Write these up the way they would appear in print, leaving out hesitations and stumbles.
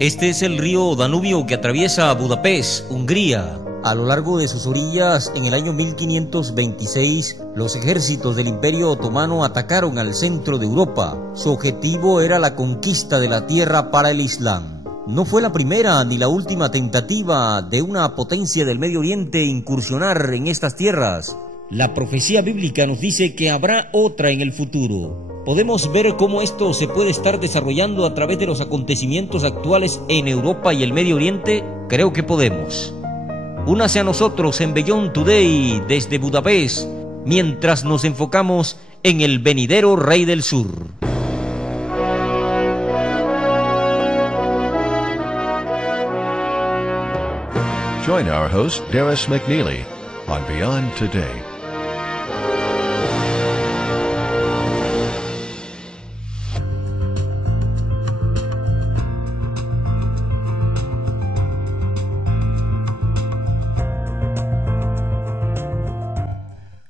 Este es el río Danubio que atraviesa Budapest, Hungría. A lo largo de sus orillas, en el año 1526, los ejércitos del Imperio Otomano atacaron al centro de Europa. Su objetivo era la conquista de la tierra para el Islam. No fue la primera ni la última tentativa de una potencia del Medio Oriente incursionar en estas tierras. La profecía bíblica nos dice que habrá otra en el futuro. ¿Podemos ver cómo esto se puede estar desarrollando a través de los acontecimientos actuales en Europa y el Medio Oriente? Creo que podemos. Únase a nosotros en Beyond Today desde Budapest, mientras nos enfocamos en el venidero Rey del Sur. Join our host, Darius McNeely, on Beyond Today.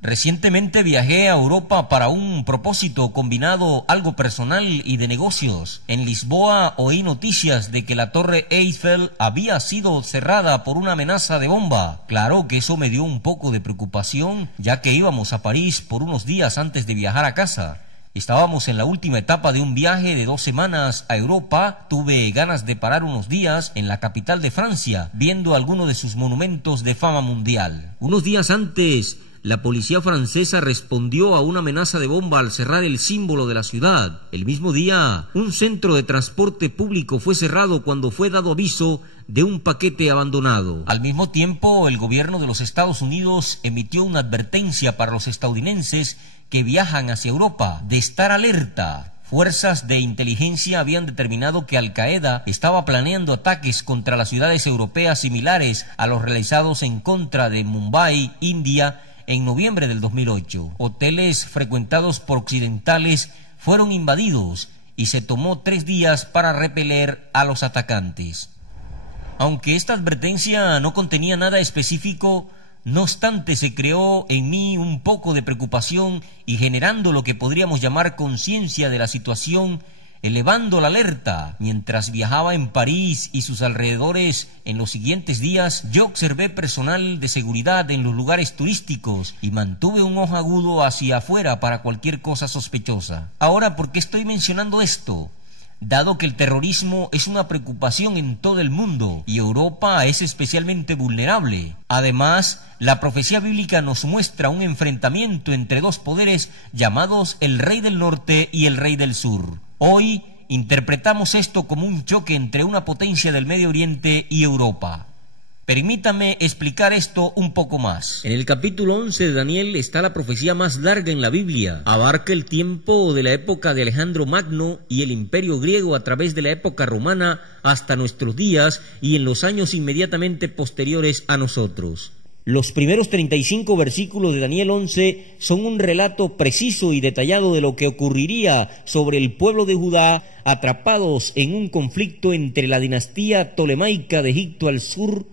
Recientemente viajé a Europa para un propósito combinado algo personal y de negocios. En Lisboa oí noticias de que la Torre Eiffel había sido cerrada por una amenaza de bomba. Claro que eso me dio un poco de preocupación, ya que íbamos a París por unos días antes de viajar a casa. Estábamos en la última etapa de un viaje de 2 semanas a Europa. Tuve ganas de parar unos días en la capital de Francia, viendo algunos de sus monumentos de fama mundial. Unos días antes, la policía francesa respondió a una amenaza de bomba al cerrar el símbolo de la ciudad. El mismo día, un centro de transporte público fue cerrado cuando fue dado aviso de un paquete abandonado. Al mismo tiempo, el gobierno de los Estados Unidos emitió una advertencia para los estadounidenses que viajan hacia Europa de estar alerta. Fuerzas de inteligencia habían determinado que Al-Qaeda estaba planeando ataques contra las ciudades europeas similares a los realizados en contra de Mumbai, India, en noviembre del 2008. Hoteles frecuentados por occidentales fueron invadidos y se tomó 3 días para repeler a los atacantes. Aunque esta advertencia no contenía nada específico, no obstante se creó en mí un poco de preocupación y generando lo que podríamos llamar conciencia de la situación, elevando la alerta. Mientras viajaba en París y sus alrededores en los siguientes días, yo observé personal de seguridad en los lugares turísticos y mantuve un ojo agudo hacia afuera para cualquier cosa sospechosa. Ahora, ¿por qué estoy mencionando esto? Dado que el terrorismo es una preocupación en todo el mundo y Europa es especialmente vulnerable. Además, la profecía bíblica nos muestra un enfrentamiento entre 2 poderes llamados el Rey del Norte y el Rey del Sur. Hoy interpretamos esto como un choque entre una potencia del Medio Oriente y Europa. Permítame explicar esto un poco más. En el capítulo 11 de Daniel está la profecía más larga en la Biblia. Abarca el tiempo de la época de Alejandro Magno y el Imperio griego a través de la época romana hasta nuestros días y en los años inmediatamente posteriores a nosotros. Los primeros 35 versículos de Daniel 11 son un relato preciso y detallado de lo que ocurriría sobre el pueblo de Judá atrapados en un conflicto entre la dinastía tolemaica de Egipto al sur,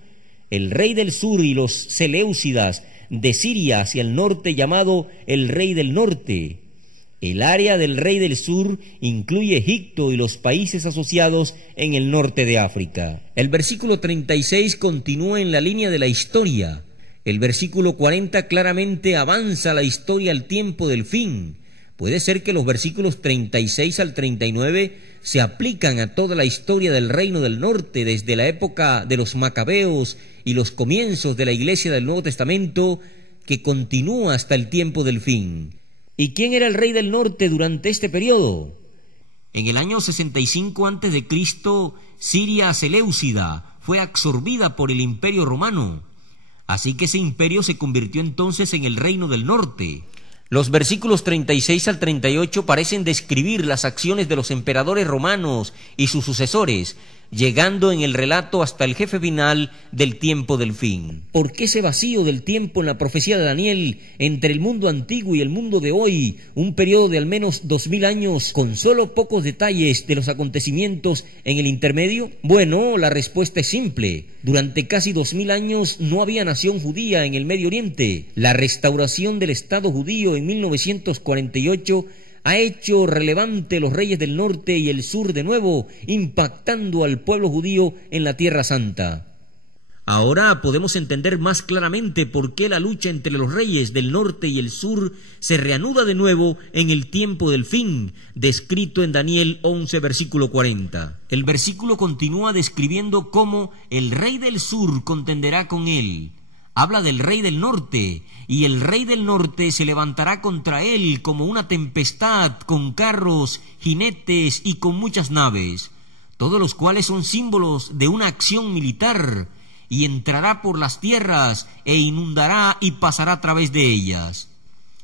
el rey del sur y los Seleucidas de Siria hacia el norte llamado el rey del norte. El área del rey del sur incluye Egipto y los países asociados en el norte de África. El versículo 36 continúa en la línea de la historia. El versículo 40 claramente avanza la historia al tiempo del fin. Puede ser que los versículos 36 al 39 se aplican a toda la historia del reino del norte desde la época de los macabeos y los comienzos de la iglesia del Nuevo Testamento, que continúa hasta el tiempo del fin. ¿Y quién era el rey del norte durante este periodo? En el año 65 a.C., Siria Seleucida fue absorbida por el Imperio Romano. Así que ese imperio se convirtió entonces en el reino del norte. Los versículos 36 al 38 parecen describir las acciones de los emperadores romanos y sus sucesores, llegando en el relato hasta el jefe final del tiempo del fin. ¿Por qué ese vacío del tiempo en la profecía de Daniel entre el mundo antiguo y el mundo de hoy, un periodo de al menos 2000 años, con solo pocos detalles de los acontecimientos en el intermedio? Bueno, la respuesta es simple. Durante casi 2000 años no había nación judía en el Medio Oriente. La restauración del Estado judío en 1948 ha hecho relevante los reyes del norte y el sur de nuevo, impactando al pueblo judío en la Tierra Santa. Ahora podemos entender más claramente por qué la lucha entre los reyes del norte y el sur se reanuda de nuevo en el tiempo del fin, descrito en Daniel 11, versículo 40. El versículo continúa describiendo cómo el rey del sur contenderá con él. Habla del rey del norte, y el rey del norte se levantará contra él como una tempestad, con carros, jinetes y con muchas naves, todos los cuales son símbolos de una acción militar, y entrará por las tierras e inundará y pasará a través de ellas.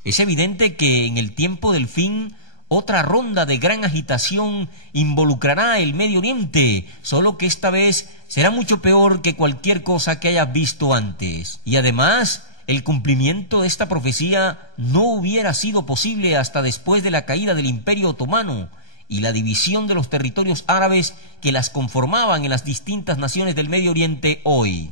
Es evidente que en el tiempo del fin otra ronda de gran agitación involucrará el Medio Oriente, solo que esta vez será mucho peor que cualquier cosa que hayas visto antes. Y además, el cumplimiento de esta profecía no hubiera sido posible hasta después de la caída del Imperio Otomano y la división de los territorios árabes que las conformaban en las distintas naciones del Medio Oriente hoy.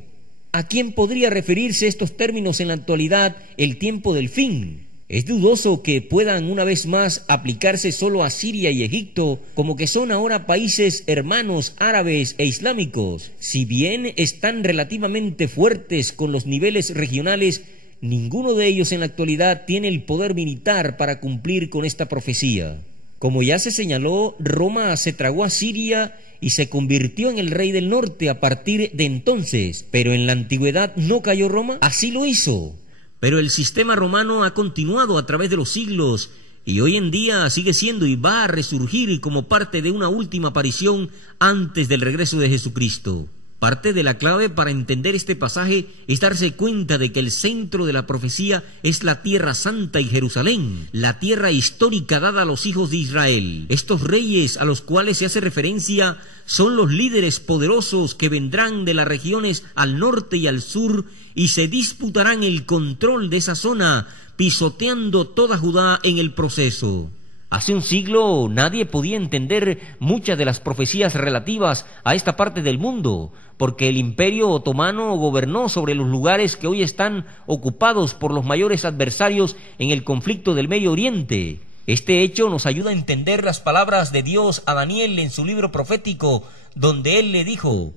¿A quién podría referirse estos términos en la actualidad, el tiempo del fin? Es dudoso que puedan una vez más aplicarse solo a Siria y Egipto, como que son ahora países hermanos árabes e islámicos. Si bien están relativamente fuertes con los niveles regionales, ninguno de ellos en la actualidad tiene el poder militar para cumplir con esta profecía. Como ya se señaló, Roma se tragó a Siria y se convirtió en el rey del norte a partir de entonces. Pero en la antigüedad no cayó Roma, así lo hizo. Pero el sistema romano ha continuado a través de los siglos y hoy en día sigue siendo y va a resurgir como parte de una última aparición antes del regreso de Jesucristo. Parte de la clave para entender este pasaje es darse cuenta de que el centro de la profecía es la Tierra Santa y Jerusalén, la tierra histórica dada a los hijos de Israel. Estos reyes a los cuales se hace referencia son los líderes poderosos que vendrán de las regiones al norte y al sur y se disputarán el control de esa zona, pisoteando toda Judá en el proceso. Hace un siglo nadie podía entender muchas de las profecías relativas a esta parte del mundo, porque el Imperio Otomano gobernó sobre los lugares que hoy están ocupados por los mayores adversarios en el conflicto del Medio Oriente. Este hecho nos ayuda a entender las palabras de Dios a Daniel en su libro profético, donde él le dijo: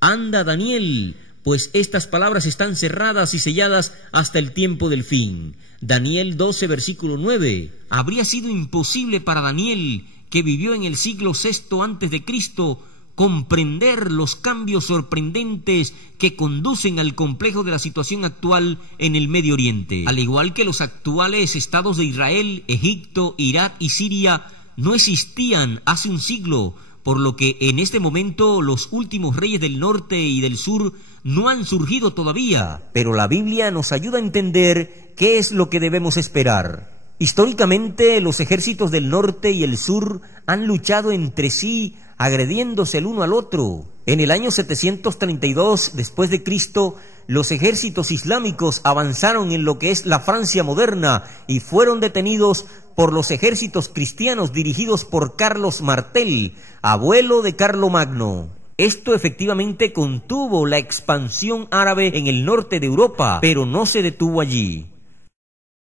«Anda, Daniel, pues estas palabras están cerradas y selladas hasta el tiempo del fin». Daniel 12, versículo 9. Habría sido imposible para Daniel, que vivió en el siglo VI antes de Cristo, comprender los cambios sorprendentes que conducen al complejo de la situación actual en el Medio Oriente. Al igual que los actuales estados de Israel, Egipto, Irak y Siria no existían hace un siglo, por lo que en este momento los últimos reyes del norte y del sur no han surgido todavía. Pero la Biblia nos ayuda a entender qué es lo que debemos esperar. Históricamente, los ejércitos del norte y el sur han luchado entre sí, agrediéndose el uno al otro. En el año 732 después de Cristo, los ejércitos islámicos avanzaron en lo que es la Francia moderna y fueron detenidos por los ejércitos cristianos dirigidos por Carlos Martel, abuelo de Carlomagno. Esto efectivamente contuvo la expansión árabe en el norte de Europa, pero no se detuvo allí.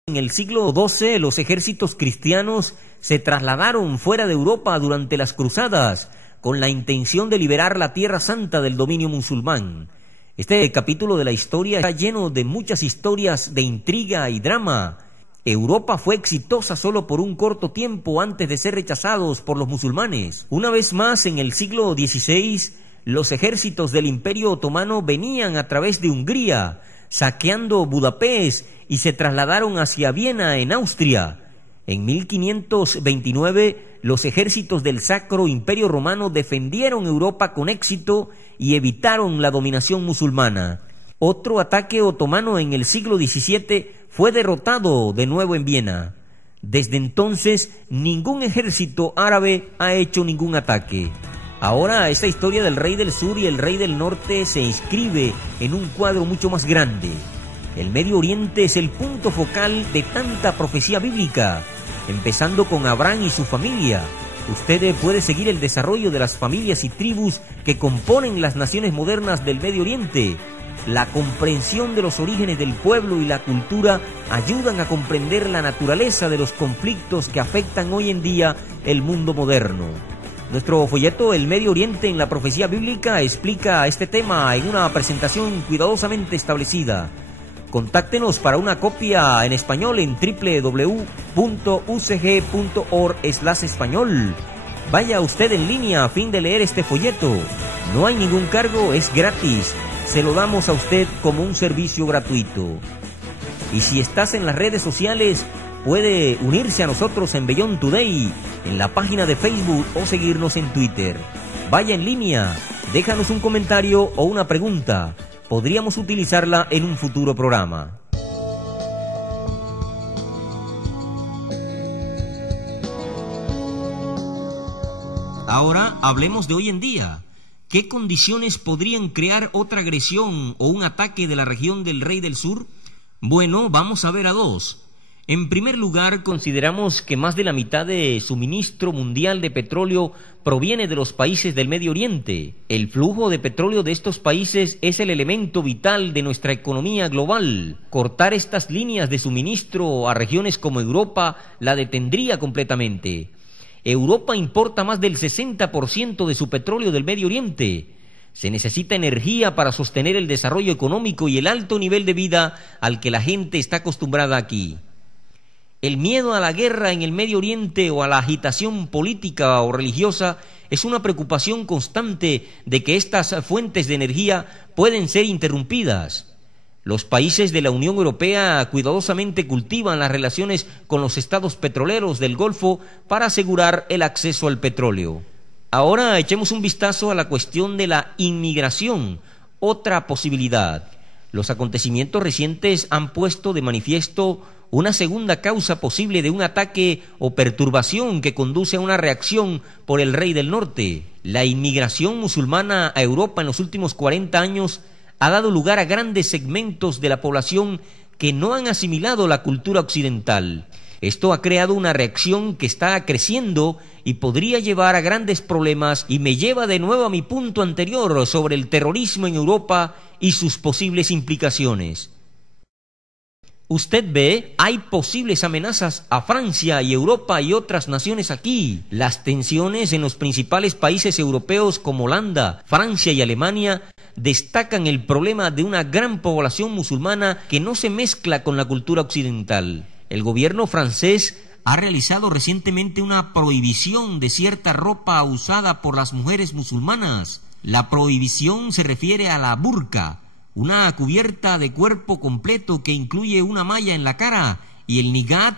En el siglo XII, los ejércitos cristianos se trasladaron fuera de Europa durante las cruzadas, con la intención de liberar la Tierra Santa del dominio musulmán. Este capítulo de la historia está lleno de muchas historias de intriga y drama. Europa fue exitosa solo por un corto tiempo antes de ser rechazados por los musulmanes. Una vez más, en el siglo XVI, los ejércitos del Imperio Otomano venían a través de Hungría, saqueando Budapest y se trasladaron hacia Viena, en Austria. En 1529, los ejércitos del Sacro Imperio Romano defendieron Europa con éxito y evitaron la dominación musulmana. Otro ataque otomano en el siglo XVII fue derrotado de nuevo en Viena. Desde entonces, ningún ejército árabe ha hecho ningún ataque. Ahora, esta historia del rey del sur y el rey del norte se inscribe en un cuadro mucho más grande. El Medio Oriente es el punto focal de tanta profecía bíblica, empezando con Abraham y su familia. Usted puede seguir el desarrollo de las familias y tribus que componen las naciones modernas del Medio Oriente La comprensión de los orígenes del pueblo y la cultura ayudan a comprender la naturaleza de los conflictos que afectan hoy en día el mundo moderno. Nuestro folleto El Medio Oriente en la Profecía Bíblica explica este tema en una presentación cuidadosamente establecida. Contáctenos para una copia en español en www.ucg.org/español. Vaya usted en línea a fin de leer este folleto. No hay ningún cargo, es gratis. Se lo damos a usted como un servicio gratuito. Y si estás en las redes sociales, puede unirse a nosotros en Beyond Today, en la página de Facebook o seguirnos en Twitter. Vaya en línea, déjanos un comentario o una pregunta. Podríamos utilizarla en un futuro programa. Ahora hablemos de hoy en día. ¿Qué condiciones podrían crear otra agresión o un ataque de la región del Rey del Sur? Bueno, vamos a ver a dos. En primer lugar, consideramos que más de la mitad de suministro mundial de petróleo proviene de los países del Medio Oriente. El flujo de petróleo de estos países es el elemento vital de nuestra economía global. Cortar estas líneas de suministro a regiones como Europa la detendría completamente. Europa importa más del 60% de su petróleo del Medio Oriente. Se necesita energía para sostener el desarrollo económico y el alto nivel de vida al que la gente está acostumbrada aquí. El miedo a la guerra en el Medio Oriente o a la agitación política o religiosa es una preocupación constante de que estas fuentes de energía pueden ser interrumpidas. Los países de la Unión Europea cuidadosamente cultivan las relaciones con los estados petroleros del Golfo para asegurar el acceso al petróleo. Ahora echemos un vistazo a la cuestión de la inmigración, otra posibilidad. Los acontecimientos recientes han puesto de manifiesto una segunda causa posible de un ataque o perturbación que conduce a una reacción por el Rey del Norte. La inmigración musulmana a Europa en los últimos 40 años ha dado lugar a grandes segmentos de la población que no han asimilado la cultura occidental. Esto ha creado una reacción que está creciendo y podría llevar a grandes problemas, y me lleva de nuevo a mi punto anterior sobre el terrorismo en Europa y sus posibles implicaciones. Usted ve, hay posibles amenazas a Francia y Europa y otras naciones aquí. Las tensiones en los principales países europeos como Holanda, Francia y Alemania destacan el problema de una gran población musulmana que no se mezcla con la cultura occidental. El gobierno francés ha realizado recientemente una prohibición de cierta ropa usada por las mujeres musulmanas. La prohibición se refiere a la burka, una cubierta de cuerpo completo que incluye una malla en la cara, y el niqab,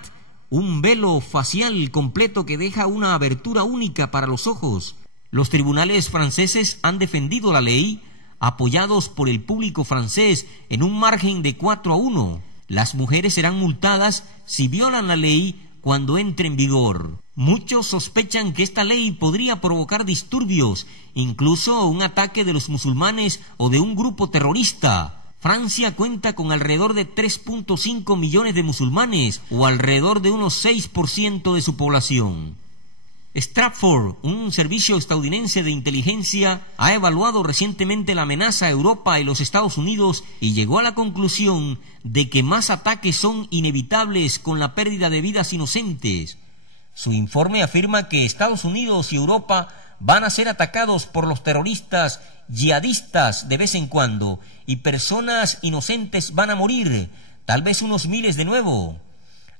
un velo facial completo que deja una abertura única para los ojos. Los tribunales franceses han defendido la ley, apoyados por el público francés en un margen de 4-1. Las mujeres serán multadas si violan la ley cuando entre en vigor. Muchos sospechan que esta ley podría provocar disturbios, incluso un ataque de los musulmanes o de un grupo terrorista. Francia cuenta con alrededor de 3.5 millones de musulmanes, o alrededor de unos 6% de su población. Stratfor, un servicio estadounidense de inteligencia, ha evaluado recientemente la amenaza a Europa y los Estados Unidos y llegó a la conclusión de que más ataques son inevitables con la pérdida de vidas inocentes. Su informe afirma que Estados Unidos y Europa van a ser atacados por los terroristas yihadistas de vez en cuando, y personas inocentes van a morir, tal vez unos miles de nuevo.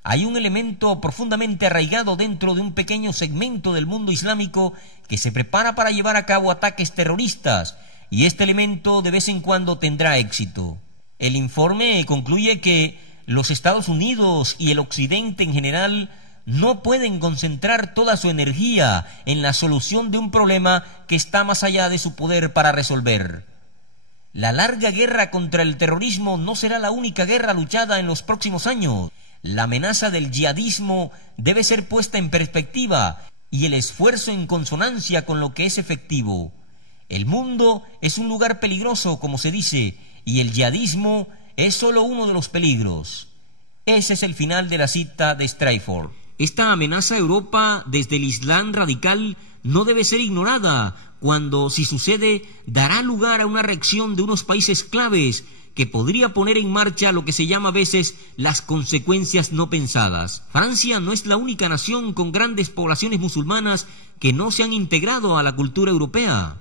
Hay un elemento profundamente arraigado dentro de un pequeño segmento del mundo islámico que se prepara para llevar a cabo ataques terroristas, y este elemento de vez en cuando tendrá éxito. El informe concluye que los Estados Unidos y el Occidente en general no pueden concentrar toda su energía en la solución de un problema que está más allá de su poder para resolver. La larga guerra contra el terrorismo no será la única guerra luchada en los próximos años. La amenaza del yihadismo debe ser puesta en perspectiva y el esfuerzo en consonancia con lo que es efectivo. El mundo es un lugar peligroso, como se dice, y el yihadismo es solo uno de los peligros. Ese es el final de la cita de Stratfor. Esta amenaza a Europa desde el Islam radical no debe ser ignorada, cuando, si sucede, dará lugar a una reacción de unos países claves que podría poner en marcha lo que se llama a veces las consecuencias no pensadas. Francia no es la única nación con grandes poblaciones musulmanas que no se han integrado a la cultura europea.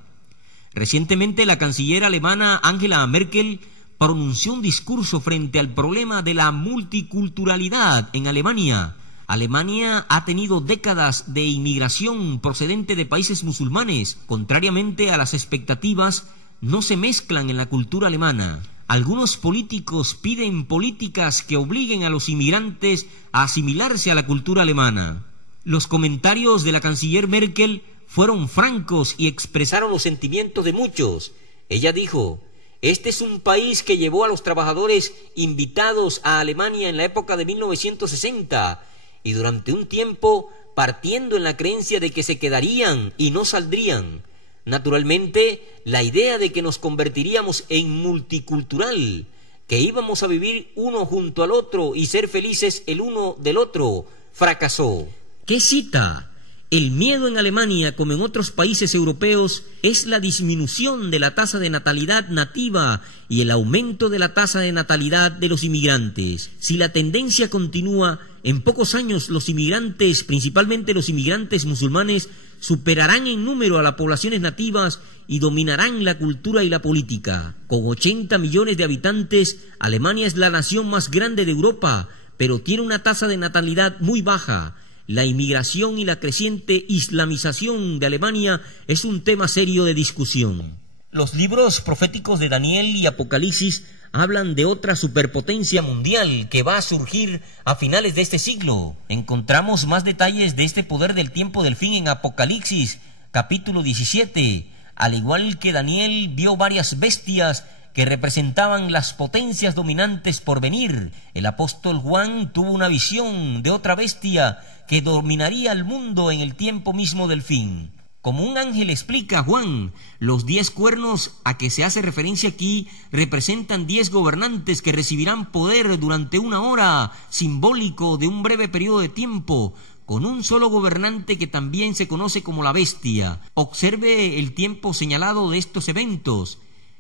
Recientemente la canciller alemana Angela Merkel pronunció un discurso frente al problema de la multiculturalidad en Alemania. Alemania ha tenido décadas de inmigración procedente de países musulmanes. Contrariamente a las expectativas, no se mezclan en la cultura alemana. Algunos políticos piden políticas que obliguen a los inmigrantes a asimilarse a la cultura alemana. Los comentarios de la canciller Merkel fueron francos y expresaron los sentimientos de muchos. Ella dijo: este es un país que llevó a los trabajadores invitados a Alemania en la época de 1960 y durante un tiempo partiendo en la creencia de que se quedarían y no saldrían. Naturalmente, la idea de que nos convertiríamos en multicultural, que íbamos a vivir uno junto al otro y ser felices el uno del otro, fracasó. ¿Qué cita? El miedo en Alemania, como en otros países europeos, es la disminución de la tasa de natalidad nativa y el aumento de la tasa de natalidad de los inmigrantes. Si la tendencia continúa, en pocos años los inmigrantes, principalmente los inmigrantes musulmanes, superarán en número a las poblaciones nativas y dominarán la cultura y la política. Con 80 millones de habitantes, Alemania es la nación más grande de Europa, pero tiene una tasa de natalidad muy baja. La inmigración y la creciente islamización de Alemania es un tema serio de discusión. Los libros proféticos de Daniel y Apocalipsis hablan de otra superpotencia mundial que va a surgir a finales de este siglo. Encontramos más detalles de este poder del tiempo del fin en Apocalipsis, capítulo 17. Al igual que Daniel vio varias bestias que representaban las potencias dominantes por venir, el apóstol Juan tuvo una visión de otra bestia que dominaría el mundo en el tiempo mismo del fin. Como un ángel explica Juan, los 10 cuernos a que se hace referencia aquí representan 10 gobernantes que recibirán poder durante una hora, simbólico de un breve periodo de tiempo, con un solo gobernante que también se conoce como la bestia. Observe el tiempo señalado de estos eventos.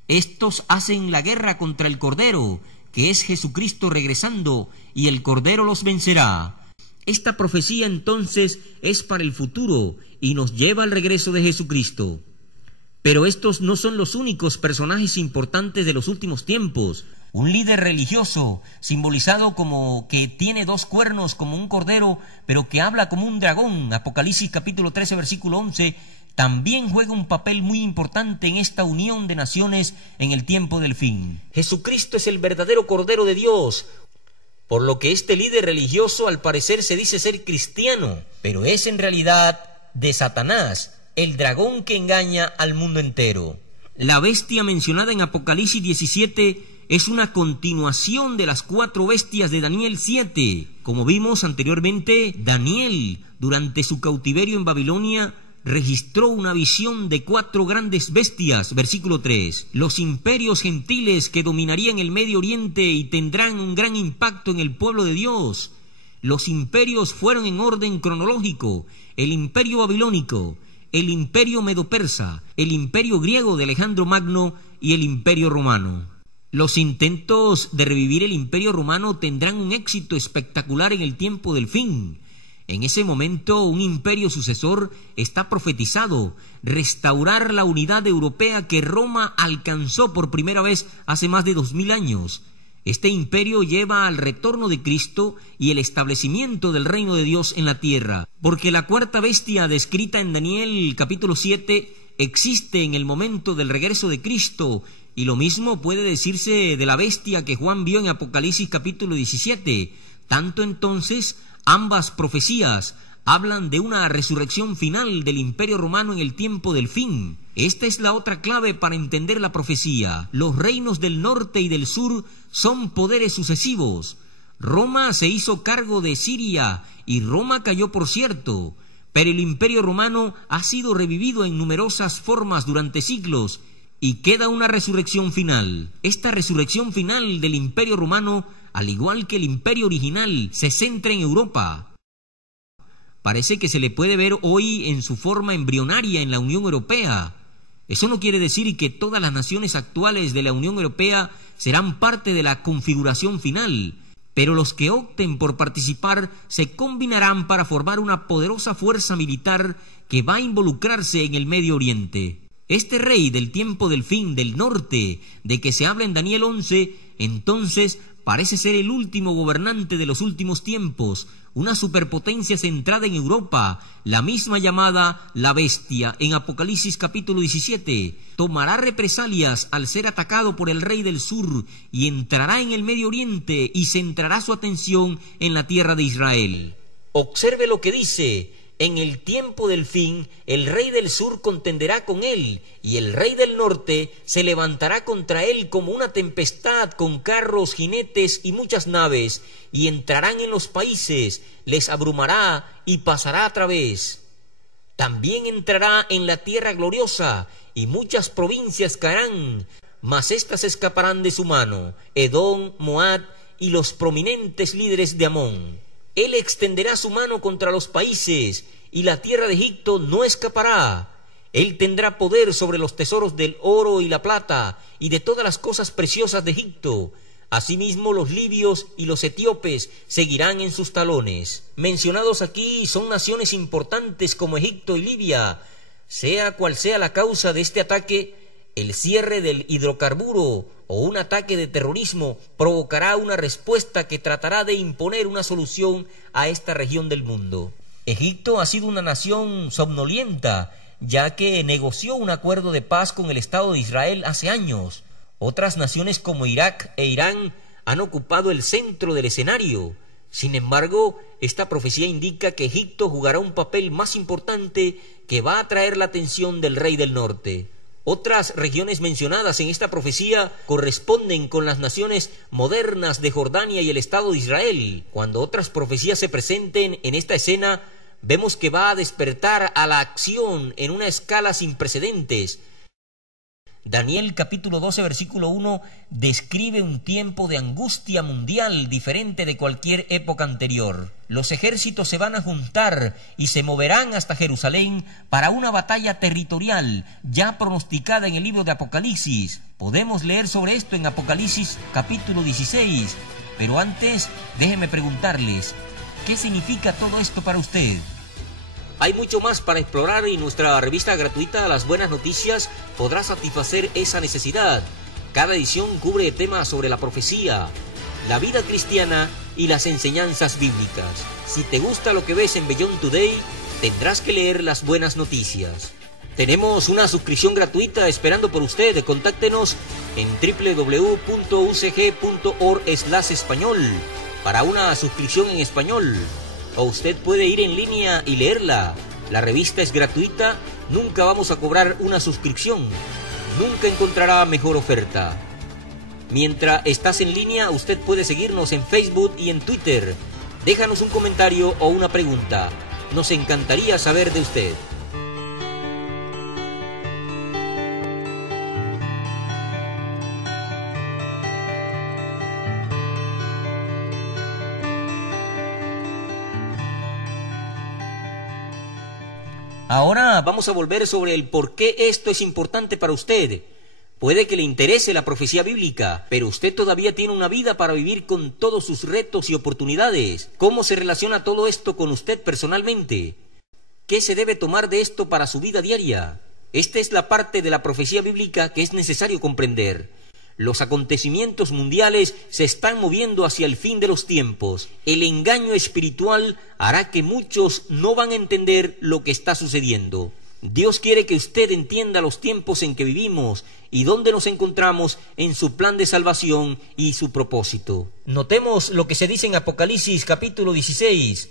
Estos hacen la guerra contra el Cordero, que es Jesucristo regresando, y el Cordero los vencerá. Esta profecía entonces es para el futuro y nos lleva al regreso de Jesucristo. Pero estos no son los únicos personajes importantes de los últimos tiempos. Un líder religioso, simbolizado como que tiene 2 cuernos como un cordero, pero que habla como un dragón, Apocalipsis capítulo 13, versículo 11, también juega un papel muy importante en esta unión de naciones en el tiempo del fin. Jesucristo es el verdadero Cordero de Dios, por lo que este líder religioso al parecer se dice ser cristiano, pero es en realidad de Satanás, el dragón que engaña al mundo entero. La bestia mencionada en Apocalipsis 17 es una continuación de las 4 bestias de Daniel 7. Como vimos anteriormente, Daniel, durante su cautiverio en Babilonia, registró una visión de 4 grandes bestias, versículo 3. Los imperios gentiles que dominarían el Medio Oriente y tendrán un gran impacto en el pueblo de Dios. Los imperios fueron en orden cronológico: el imperio babilónico, el imperio medo-persa, el imperio griego de Alejandro Magno y el imperio romano. Los intentos de revivir el imperio romano tendrán un éxito espectacular en el tiempo del fin. En ese momento, un imperio sucesor está profetizado: restaurar la unidad europea que Roma alcanzó por primera vez hace más de 2000 años. Este imperio lleva al retorno de Cristo y el establecimiento del reino de Dios en la tierra, porque la 4ª bestia descrita en Daniel capítulo 7 existe en el momento del regreso de Cristo, y lo mismo puede decirse de la bestia que Juan vio en Apocalipsis capítulo 17. Tanto entonces, ambas profecías hablan de una resurrección final del imperio romano en el tiempo del fin. Esta es la otra clave para entender la profecía. Los reinos del norte y del sur son poderes sucesivos. Roma se hizo cargo de Siria y Roma cayó, por cierto, pero el imperio romano ha sido revivido en numerosas formas durante siglos y queda una resurrección final. Esta resurrección final del imperio romano, al igual que el imperio original, se centra en Europa. Parece que se le puede ver hoy en su forma embrionaria en la Unión Europea. Eso no quiere decir que todas las naciones actuales de la Unión Europea serán parte de la configuración final, pero los que opten por participar se combinarán para formar una poderosa fuerza militar que va a involucrarse en el Medio Oriente. Este rey del tiempo del fin del norte, de que se habla en Daniel 11, entonces parece ser el último gobernante de los últimos tiempos, una superpotencia centrada en Europa, la misma llamada la bestia en Apocalipsis capítulo 17. Tomará represalias al ser atacado por el rey del sur y entrará en el Medio Oriente y centrará su atención en la tierra de Israel. Observe lo que dice: en el tiempo del fin, el rey del sur contenderá con él, y el rey del norte se levantará contra él como una tempestad, con carros, jinetes y muchas naves, y entrarán en los países, les abrumará y pasará a través. También entrará en la tierra gloriosa, y muchas provincias caerán, mas éstas escaparán de su mano: Edom, Moab y los prominentes líderes de Amón. Él extenderá su mano contra los países, y la tierra de Egipto no escapará. Él tendrá poder sobre los tesoros del oro y la plata, y de todas las cosas preciosas de Egipto. Asimismo, los libios y los etíopes seguirán en sus talones. Mencionados aquí son naciones importantes como Egipto y Libia. Sea cual sea la causa de este ataque, el cierre del hidrocarburo o un ataque de terrorismo provocará una respuesta que tratará de imponer una solución a esta región del mundo. Egipto ha sido una nación somnolienta, ya que negoció un acuerdo de paz con el Estado de Israel hace años. Otras naciones como Irak e Irán han ocupado el centro del escenario. Sin embargo, esta profecía indica que Egipto jugará un papel más importante que va a atraer la atención del rey del norte. Otras regiones mencionadas en esta profecía corresponden con las naciones modernas de Jordania y el Estado de Israel. Cuando otras profecías se presenten en esta escena, vemos que va a despertar a la acción en una escala sin precedentes. Daniel capítulo 12 versículo 1 describe un tiempo de angustia mundial diferente de cualquier época anterior. Los ejércitos se van a juntar y se moverán hasta Jerusalén para una batalla territorial ya pronosticada en el libro de Apocalipsis. Podemos leer sobre esto en Apocalipsis capítulo 16, pero antes déjeme preguntarles, ¿qué significa todo esto para usted? Hay mucho más para explorar y nuestra revista gratuita Las Buenas Noticias podrá satisfacer esa necesidad. Cada edición cubre temas sobre la profecía, la vida cristiana y las enseñanzas bíblicas. Si te gusta lo que ves en Beyond Today, tendrás que leer Las Buenas Noticias. Tenemos una suscripción gratuita esperando por usted. Contáctenos en www.ucg.org/español para una suscripción en español. O usted puede ir en línea y leerla. La revista es gratuita, nunca vamos a cobrar una suscripción. Nunca encontrará mejor oferta. Mientras estás en línea, usted puede seguirnos en Facebook y en Twitter. Déjanos un comentario o una pregunta. Nos encantaría saber de usted. Ahora vamos a volver sobre el por qué esto es importante para usted. Puede que le interese la profecía bíblica, pero usted todavía tiene una vida para vivir con todos sus retos y oportunidades. ¿Cómo se relaciona todo esto con usted personalmente? ¿Qué se debe tomar de esto para su vida diaria? Esta es la parte de la profecía bíblica que es necesario comprender. Los acontecimientos mundiales se están moviendo hacia el fin de los tiempos. El engaño espiritual hará que muchos no van a entender lo que está sucediendo. Dios quiere que usted entienda los tiempos en que vivimos y dónde nos encontramos en su plan de salvación y su propósito. Notemos lo que se dice en Apocalipsis capítulo 16.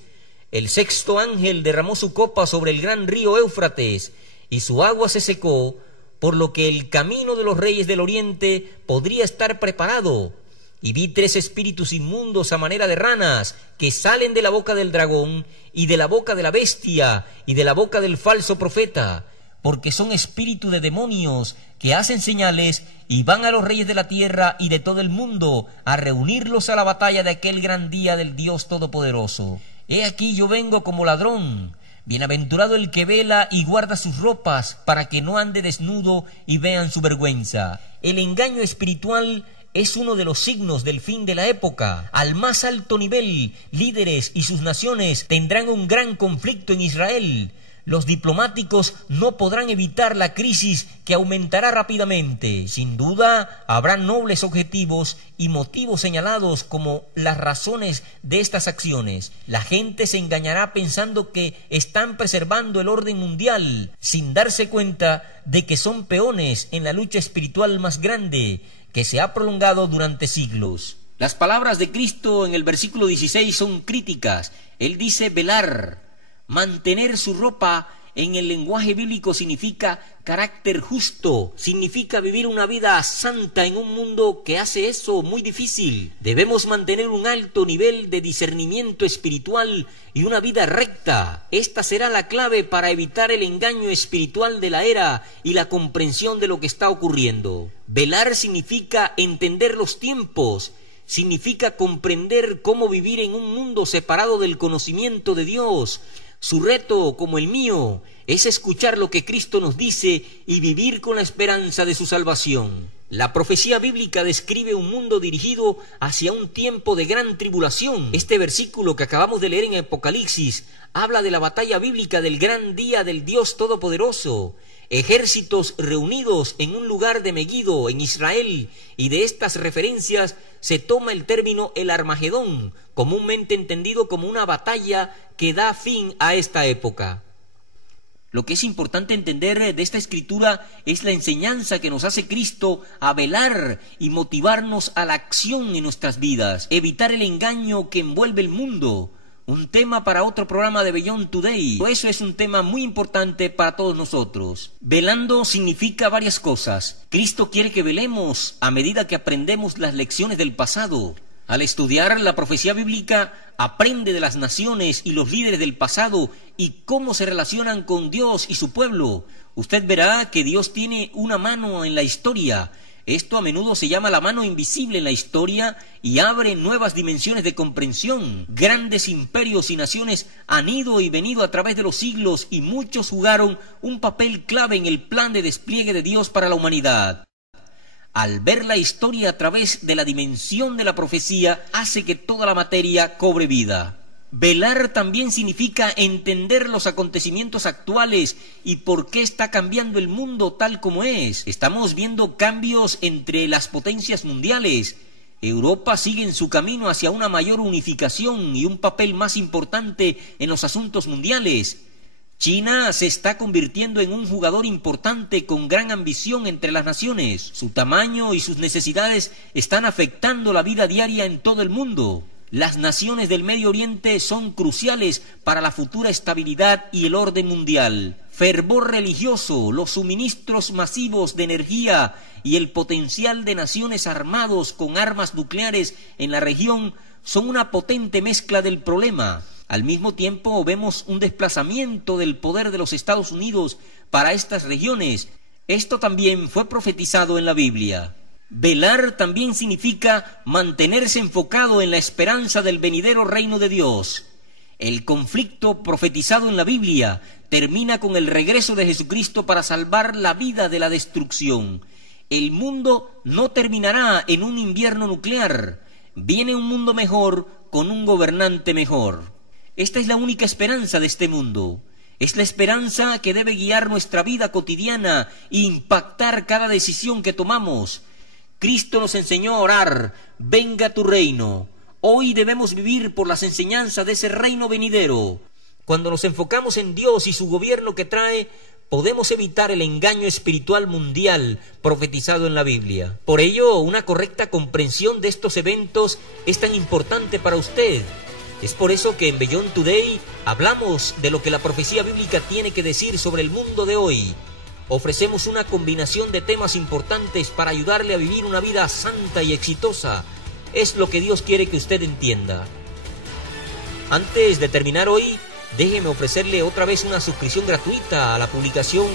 El sexto ángel derramó su copa sobre el gran río Éufrates, y su agua se secó, por lo que el camino de los reyes del oriente podría estar preparado. Y vi 3 espíritus inmundos a manera de ranas, que salen de la boca del dragón, y de la boca de la bestia, y de la boca del falso profeta, porque son espíritus de demonios, que hacen señales, y van a los reyes de la tierra y de todo el mundo, a reunirlos a la batalla de aquel gran día del Dios Todopoderoso. He aquí yo vengo como ladrón. Bienaventurado el que vela y guarda sus ropas, para que no ande desnudo y vean su vergüenza. El engaño espiritual es uno de los signos del fin de la época. Al más alto nivel, líderes y sus naciones tendrán un gran conflicto en Israel. Los diplomáticos no podrán evitar la crisis que aumentará rápidamente. Sin duda, habrá nobles objetivos y motivos señalados como las razones de estas acciones. La gente se engañará pensando que están preservando el orden mundial, sin darse cuenta de que son peones en la lucha espiritual más grande, que se ha prolongado durante siglos. Las palabras de Cristo en el versículo 16 son críticas. Él dice velar. Mantener su ropa en el lenguaje bíblico significa carácter justo, significa vivir una vida santa en un mundo que hace eso muy difícil. Debemos mantener un alto nivel de discernimiento espiritual y una vida recta. Esta será la clave para evitar el engaño espiritual de la era y la comprensión de lo que está ocurriendo. Velar significa entender los tiempos, significa comprender cómo vivir en un mundo separado del conocimiento de Dios. Su reto, como el mío, es escuchar lo que Cristo nos dice y vivir con la esperanza de su salvación. La profecía bíblica describe un mundo dirigido hacia un tiempo de gran tribulación. Este versículo que acabamos de leer en Apocalipsis habla de la batalla bíblica del gran día del Dios Todopoderoso. Ejércitos reunidos en un lugar de Megiddo en Israel, y de estas referencias se toma el término el Armagedón, comúnmente entendido como una batalla que da fin a esta época. Lo que es importante entender de esta escritura es la enseñanza que nos hace Cristo a velar y motivarnos a la acción en nuestras vidas, evitar el engaño que envuelve el mundo. Un tema para otro programa de Beyond Today. Eso es un tema muy importante para todos nosotros. Velando significa varias cosas. Cristo quiere que velemos a medida que aprendemos las lecciones del pasado. Al estudiar la profecía bíblica, aprende de las naciones y los líderes del pasado y cómo se relacionan con Dios y su pueblo. Usted verá que Dios tiene una mano en la historia. Esto a menudo se llama la mano invisible en la historia y abre nuevas dimensiones de comprensión. Grandes imperios y naciones han ido y venido a través de los siglos y muchos jugaron un papel clave en el plan de despliegue de Dios para la humanidad. Al ver la historia a través de la dimensión de la profecía, hace que toda la materia cobre vida. Velar también significa entender los acontecimientos actuales y por qué está cambiando el mundo tal como es. Estamos viendo cambios entre las potencias mundiales. Europa sigue en su camino hacia una mayor unificación y un papel más importante en los asuntos mundiales. China se está convirtiendo en un jugador importante con gran ambición entre las naciones. Su tamaño y sus necesidades están afectando la vida diaria en todo el mundo. Las naciones del Medio Oriente son cruciales para la futura estabilidad y el orden mundial. Fervor religioso, los suministros masivos de energía y el potencial de naciones armados con armas nucleares en la región son una potente mezcla del problema. Al mismo tiempo vemos un desplazamiento del poder de los Estados Unidos para estas regiones. Esto también fue profetizado en la Biblia. Velar también significa mantenerse enfocado en la esperanza del venidero reino de Dios. El conflicto profetizado en la Biblia termina con el regreso de Jesucristo para salvar la vida de la destrucción. El mundo no terminará en un invierno nuclear. Viene un mundo mejor con un gobernante mejor. Esta es la única esperanza de este mundo. Es la esperanza que debe guiar nuestra vida cotidiana e impactar cada decisión que tomamos. Cristo nos enseñó a orar, venga tu reino. Hoy debemos vivir por las enseñanzas de ese reino venidero. Cuando nos enfocamos en Dios y su gobierno que trae, podemos evitar el engaño espiritual mundial profetizado en la Biblia. Por ello, una correcta comprensión de estos eventos es tan importante para usted. Es por eso que en Beyond Today hablamos de lo que la profecía bíblica tiene que decir sobre el mundo de hoy. Ofrecemos una combinación de temas importantes para ayudarle a vivir una vida santa y exitosa. Es lo que Dios quiere que usted entienda. Antes de terminar hoy, déjeme ofrecerle otra vez una suscripción gratuita a la publicación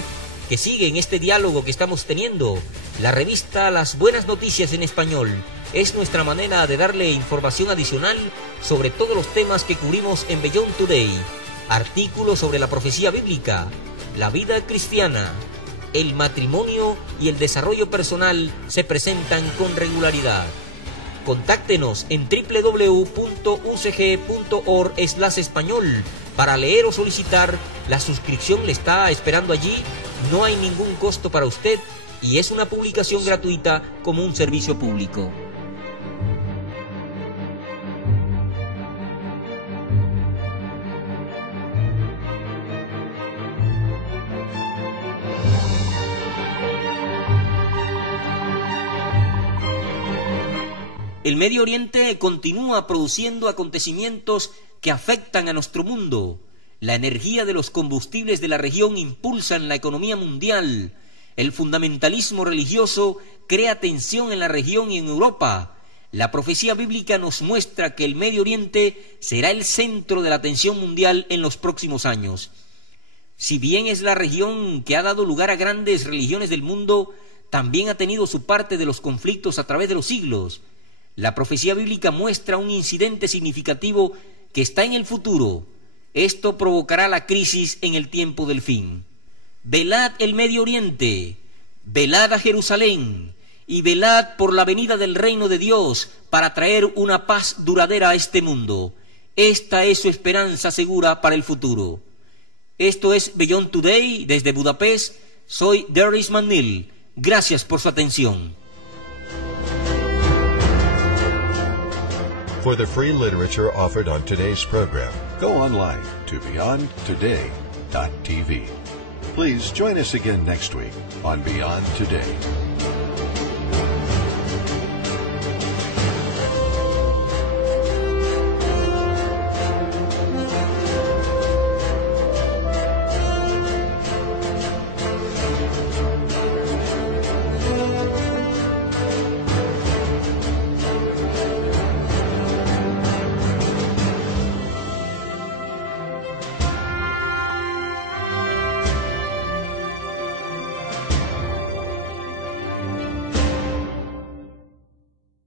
que sigue en este diálogo que estamos teniendo. La revista Las Buenas Noticias en Español es nuestra manera de darle información adicional sobre todos los temas que cubrimos en Beyond Today. artículos sobre la profecía bíblica, la vida cristiana, el matrimonio y el desarrollo personal se presentan con regularidad. Contáctenos en www.ucg.org/español para leer o solicitar. La suscripción le está esperando allí, no hay ningún costo para usted y es una publicación gratuita como un servicio público. El Medio Oriente continúa produciendo acontecimientos que afectan a nuestro mundo. La energía de los combustibles de la región impulsan la economía mundial. El fundamentalismo religioso crea tensión en la región y en Europa. La profecía bíblica nos muestra que el Medio Oriente será el centro de la atención mundial en los próximos años. Si bien es la región que ha dado lugar a grandes religiones del mundo, también ha tenido su parte de los conflictos a través de los siglos. La profecía bíblica muestra un incidente significativo que está en el futuro. Esto provocará la crisis en el tiempo del fin. Velad el Medio Oriente, velad a Jerusalén, y velad por la venida del reino de Dios para traer una paz duradera a este mundo. Esta es su esperanza segura para el futuro. Esto es Beyond Today desde Budapest. Soy Darius McNeil. Gracias por su atención. For the free literature offered on today's program, go online to beyondtoday.tv. Please join us again next week on Beyond Today.